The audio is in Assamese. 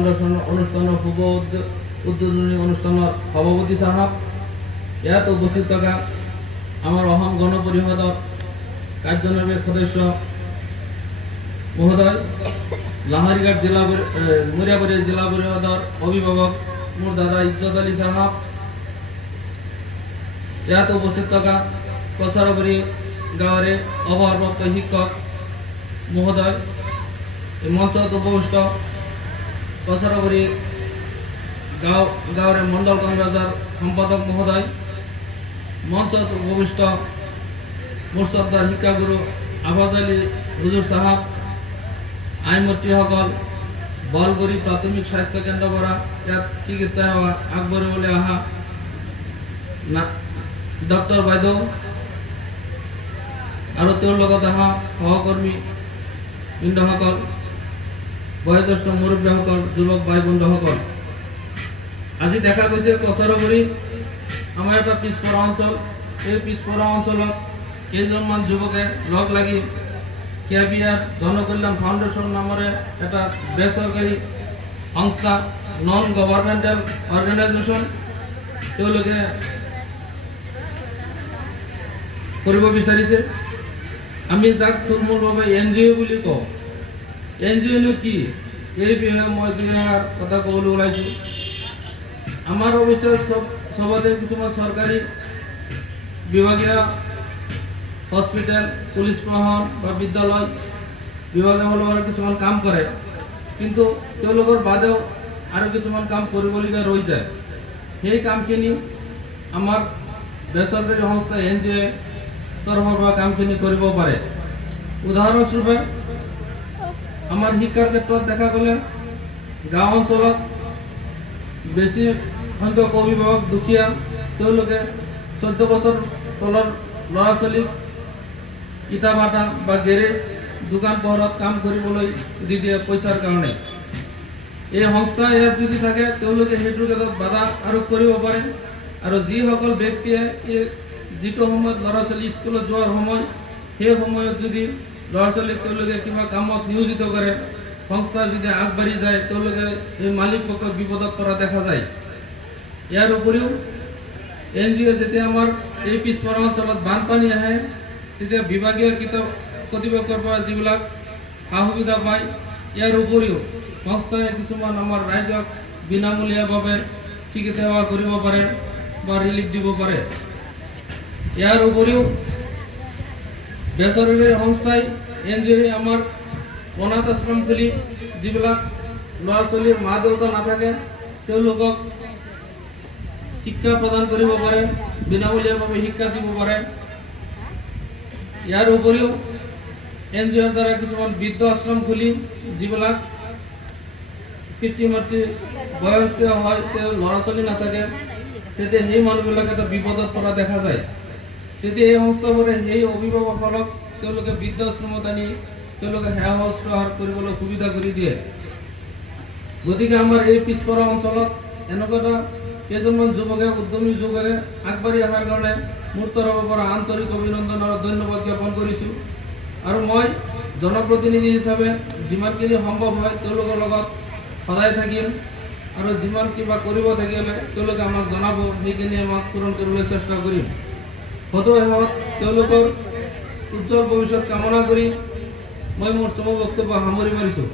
ফাউন্ডেশন অনুষ্ঠান শুভ উদ্বোধনী অনুষ্ঠানের সভাপতি সাহেব ইয়াত উপস্থিত থাকা আমার অসম গণ পরিষদর কার্যনির্বাহী সদস্য মহোদয়, লাহারিঘাট জেলা মরিয়াবাড়ি জেলা পরিষদর অভিভাবক মোর দাদা ইজ্জত আলী সাহেব, ইয়াত উপস্থিত থাকা কসারাবাড়ি গাঁৱৰে অভাৰপ্ৰাপ্ত শিক্ষক মহোদয়, মঞ্চত উপবিষ্ট কসাৰাবাড়ি গাঁৱৰে মণ্ডল কংগ্ৰেছৰ সম্পাদক মহোদয়, মঞ্চত উপবিষ্ট মুৰ্শদাৰ শিক্ষাগুৰু আফাজ আলী হুজুৰ সাহেব, আইনমন্ত্ৰীসকল, বলগুৰি প্ৰাথমিক স্বাস্থ্য কেন্দ্ৰৰ পৰা ইয়াত চিকিৎসা সেৱা আগবঢ়াবলৈ অহা ডক্টৰ বাইদেউ আৰু তেওঁৰ লগত অহা সহকৰ্মী বৃন্দসকল, বয়োজ্যেষ্ঠ মুৰব্বীসকল, যুৱক ভাই বন্ধুসকল, আজি দেখা গৈছে কছাৰগুৰি আমাৰ এটা পিছপৰা অঞ্চল। এই পিছপৰা অঞ্চলত কেইজনমান যুৱকে লগ লাগি কেবিআৰ জনকল্যাণ ফাউন্ডেশন নামেৰে এটা বেচৰকাৰী সংস্থা, নন গভৰ্ণমেণ্টেল অৰ্গেনাইজেশ্যন তেওঁলোকে কৰিব বিচাৰিছে। আমি যাক থুলমূলভাৱে NGO বুলি কওঁ। NGO কি এই বিষয়ে মই দুআষাৰ কথা ক'বলৈ ওলাইছোঁ। আমাৰ অৱশ্যে সবতে কিছুমান চৰকাৰী বিভাগীয় হস্পিটেল, পুলিচ প্ৰশাসন বা বিদ্যালয় বিভাগে হ'লেও কিছুমান কাম কৰে, কিন্তু তেওঁলোকৰ বাদেও আৰু কিছুমান কাম কৰিবলগীয়া ৰৈ যায়। সেই কামখিনি আমাৰ বেচৰকাৰী সংস্থা NGO তৰফৰ পৰা কামখিনি কৰিব পাৰে। উদাহৰণস্বৰূপে আমাৰ শিক্ষাৰ ক্ষেত্ৰত দেখা গ'লে গাঁও অঞ্চলত বেছি সংখ্যক অভিভাৱক দুখীয়া, তেওঁলোকে 14 বছৰ তলৰ ল'ৰা ছোৱালীক ইটা ভাটা বা গেৰেজ দোকান পোহাৰত কাম কৰিবলৈ দি দিয়ে পইচাৰ কাৰণে। এই সংস্থা ইয়াত যদি থাকে তেওঁলোকে সেইটোৰ ক্ষেত্ৰত বাধা আৰোপ কৰিব পাৰে। আৰু যিসকল ব্যক্তিয়ে যিটো সময়ত ল'ৰা ছোৱালী স্কুলত যোৱাৰ সময়, সেই সময়ত যদি ল'ৰা ছোৱালীক তেওঁলোকে কিবা কামত নিয়োজিত কৰে, সংস্থা যদি আগবাঢ়ি যায়, তেওঁলোকে এই মালিক পক্ষক বিপদত পৰা দেখা যায়। ইয়াৰ উপৰিও NGO যেতিয়া আমাৰ এই পিছপৰা অঞ্চলত বানপানী আহে, তেতিয়া বিভাগীয় কৰ্তৃপক্ষৰ পৰা যিবিলাক সা সুবিধা পায়, ইয়াৰ উপৰিও সংস্থাই কিছুমান আমাৰ ৰাইজক বিনামূলীয়াভাৱে চিকিৎসা সেৱা কৰিব পাৰে বা ৰিলিফ দিব পাৰে। ইয়াৰ উপৰিও বেচৰকাৰী সংস্থাই NGO আমাৰ অনাথ আশ্ৰম খুলি যিবিলাক ল'ৰা ছোৱালীৰ মা দেউতা নাথাকে তেওঁলোকক শিক্ষা প্ৰদান কৰিব পাৰে, বিনামূলীয়াভাৱে শিক্ষা দিব পাৰে। ইয়াৰ উপৰিও NGOৰ দ্বাৰা কিছুমান বৃদ্ধ আশ্ৰম খুলি যিবিলাক পিতৃ মাতৃ বয়স্ক হয়, তেওঁ ল'ৰা ছোৱালী নাথাকে, তেতিয়া সেই মানুহবিলাক এটা বিপদত পৰা দেখা যায়। তেতিয়া এই সংস্থাবোৰে সেই অভিভাৱকসকলক তেওঁলোকে বৃদ্ধ আশ্ৰমত আনি তেওঁলোকে সেৱা শুশ্ৰূষা কৰিবলৈ সুবিধা কৰি দিয়ে। গতিকে আমাৰ এই পিছপৰা অঞ্চলত এনেকুৱা এটা কেইজনমান যুৱকে, উদ্যমী যুৱকে আগবাঢ়ি অহাৰ কাৰণে মোৰ তৰফৰ পৰা আন্তৰিক অভিনন্দন আৰু ধন্যবাদ জ্ঞাপন কৰিছোঁ। আৰু মই জনপ্ৰতিনিধি হিচাপে যিমানখিনি সম্ভৱ হয় তেওঁলোকৰ লগত সদায় থাকিম, আৰু যিমান কিবা কৰিব থাকিলে তেওঁলোকে আমাক জনাব, সেইখিনি আমাক পূৰণ কৰিবলৈ চেষ্টা কৰিম। সদৌ তেওঁলোকৰ উজ্জ্বল ভৱিষ্যত কামনা কৰি মই মোৰ চমু বক্তব্য সামৰি মাৰিছোঁ।